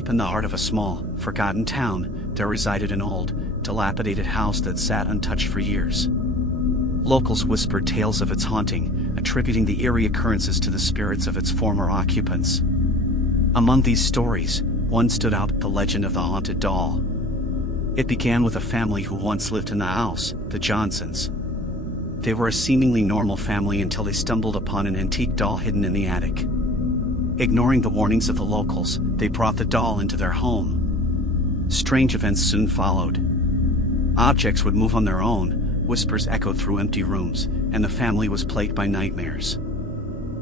Deep in the heart of a small, forgotten town, there resided an old, dilapidated house that sat untouched for years. Locals whispered tales of its haunting, attributing the eerie occurrences to the spirits of its former occupants. Among these stories, one stood out: the legend of the haunted doll. It began with a family who once lived in the house, the Johnsons. They were a seemingly normal family until they stumbled upon an antique doll hidden in the attic. Ignoring the warnings of the locals, they brought the doll into their home. Strange events soon followed. Objects would move on their own, whispers echoed through empty rooms, and the family was plagued by nightmares.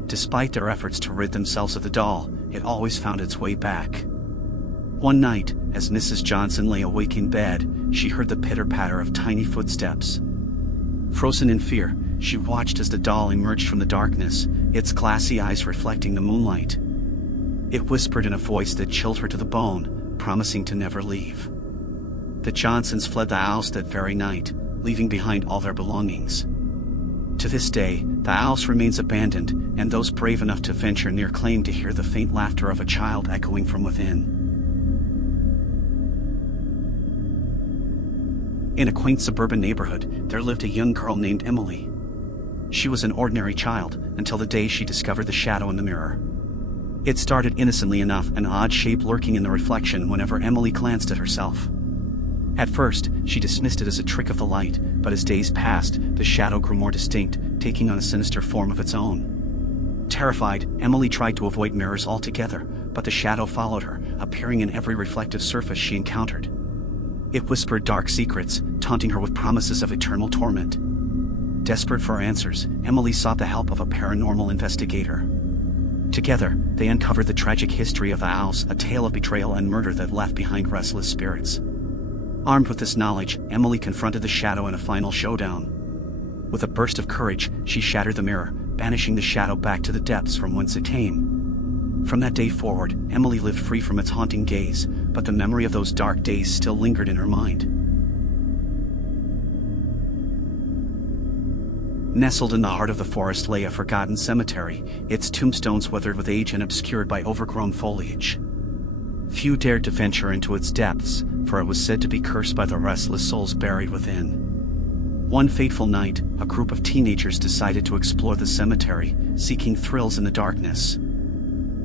Despite their efforts to rid themselves of the doll, it always found its way back. One night, as Mrs. Johnson lay awake in bed, she heard the pitter-patter of tiny footsteps. Frozen in fear, she watched as the doll emerged from the darkness, its glassy eyes reflecting the moonlight. It whispered in a voice that chilled her to the bone, promising to never leave. The Johnsons fled the house that very night, leaving behind all their belongings. To this day, the house remains abandoned, and those brave enough to venture near claim to hear the faint laughter of a child echoing from within. In a quaint suburban neighborhood, there lived a young girl named Emily. She was an ordinary child, until the day she discovered the shadow in the mirror. It started innocently enough, an odd shape lurking in the reflection whenever Emily glanced at herself. At first, she dismissed it as a trick of the light, but as days passed, the shadow grew more distinct, taking on a sinister form of its own. Terrified, Emily tried to avoid mirrors altogether, but the shadow followed her, appearing in every reflective surface she encountered. It whispered dark secrets, taunting her with promises of eternal torment. Desperate for answers, Emily sought the help of a paranormal investigator. Together, they uncovered the tragic history of the house, a tale of betrayal and murder that left behind restless spirits. Armed with this knowledge, Emily confronted the shadow in a final showdown. With a burst of courage, she shattered the mirror, banishing the shadow back to the depths from whence it came. From that day forward, Emily lived free from its haunting gaze, but the memory of those dark days still lingered in her mind. Nestled in the heart of the forest lay a forgotten cemetery, its tombstones weathered with age and obscured by overgrown foliage. Few dared to venture into its depths, for it was said to be cursed by the restless souls buried within. One fateful night, a group of teenagers decided to explore the cemetery, seeking thrills in the darkness.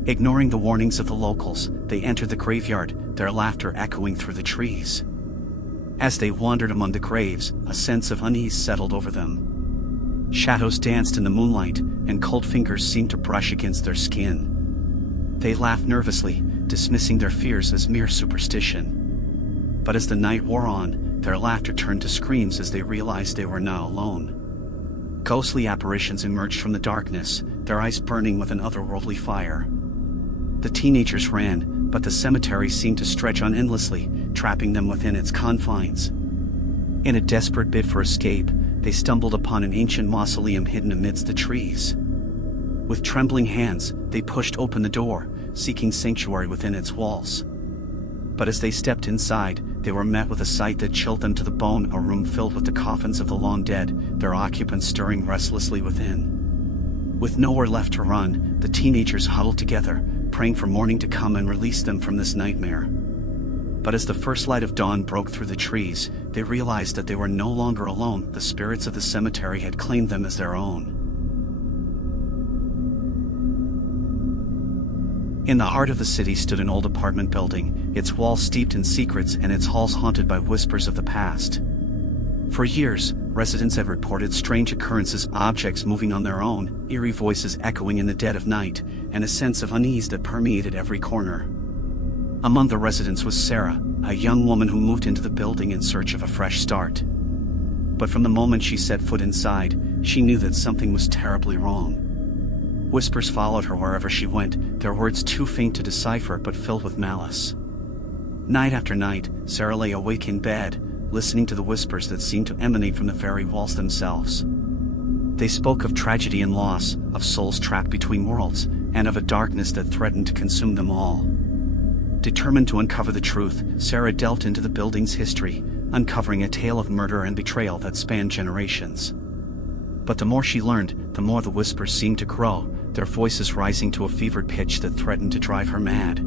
Ignoring the warnings of the locals, they entered the graveyard, their laughter echoing through the trees. As they wandered among the graves, a sense of unease settled over them. Shadows danced in the moonlight, and cold fingers seemed to brush against their skin. They laughed nervously, dismissing their fears as mere superstition. But as the night wore on, their laughter turned to screams as they realized they were now alone. Ghostly apparitions emerged from the darkness, their eyes burning with an otherworldly fire. The teenagers ran, but the cemetery seemed to stretch on endlessly, trapping them within its confines. In a desperate bid for escape, they stumbled upon an ancient mausoleum hidden amidst the trees. With trembling hands, they pushed open the door, seeking sanctuary within its walls. But as they stepped inside, they were met with a sight that chilled them to the bone, a room filled with the coffins of the long dead, their occupants stirring restlessly within. With nowhere left to run, the teenagers huddled together, praying for morning to come and release them from this nightmare. But as the first light of dawn broke through the trees, they realized that they were no longer alone. The spirits of the cemetery had claimed them as their own. In the heart of the city stood an old apartment building, its walls steeped in secrets and its halls haunted by whispers of the past. For years, residents have reported strange occurrences, objects moving on their own, eerie voices echoing in the dead of night, and a sense of unease that permeated every corner. Among the residents was Sarah, a young woman who moved into the building in search of a fresh start. But from the moment she set foot inside, she knew that something was terribly wrong. Whispers followed her wherever she went, their words too faint to decipher but filled with malice. Night after night, Sarah lay awake in bed, listening to the whispers that seemed to emanate from the very walls themselves. They spoke of tragedy and loss, of souls trapped between worlds, and of a darkness that threatened to consume them all. Determined to uncover the truth, Sarah delved into the building's history, uncovering a tale of murder and betrayal that spanned generations. But the more she learned, the more the whispers seemed to grow, their voices rising to a fevered pitch that threatened to drive her mad.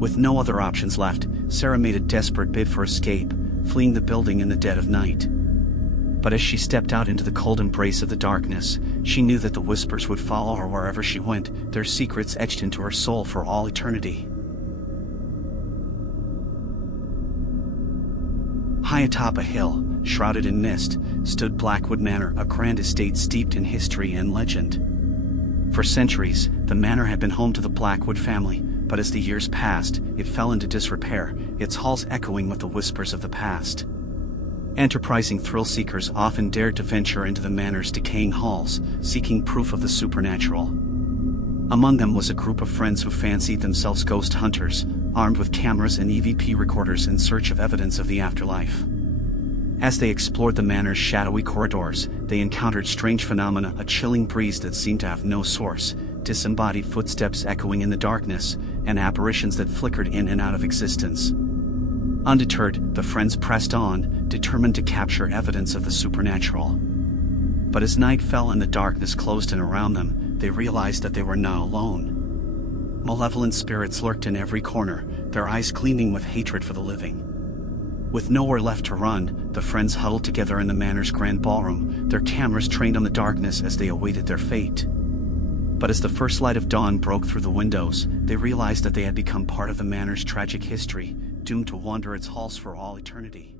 With no other options left, Sarah made a desperate bid for escape, fleeing the building in the dead of night. But as she stepped out into the cold embrace of the darkness, she knew that the whispers would follow her wherever she went, their secrets etched into her soul for all eternity. High atop a hill, shrouded in mist, stood Blackwood Manor, a grand estate steeped in history and legend. For centuries, the manor had been home to the Blackwood family, but as the years passed, it fell into disrepair, its halls echoing with the whispers of the past. Enterprising thrill-seekers often dared to venture into the manor's decaying halls, seeking proof of the supernatural. Among them was a group of friends who fancied themselves ghost hunters, armed with cameras and EVP recorders in search of evidence of the afterlife. As they explored the manor's shadowy corridors, they encountered strange phenomena, a chilling breeze that seemed to have no source, disembodied footsteps echoing in the darkness, and apparitions that flickered in and out of existence. Undeterred, the friends pressed on, determined to capture evidence of the supernatural. But as night fell and the darkness closed in around them, they realized that they were not alone. Malevolent spirits lurked in every corner, their eyes gleaming with hatred for the living. With nowhere left to run, the friends huddled together in the manor's grand ballroom, their cameras trained on the darkness as they awaited their fate. But as the first light of dawn broke through the windows, they realized that they had become part of the manor's tragic history, doomed to wander its halls for all eternity.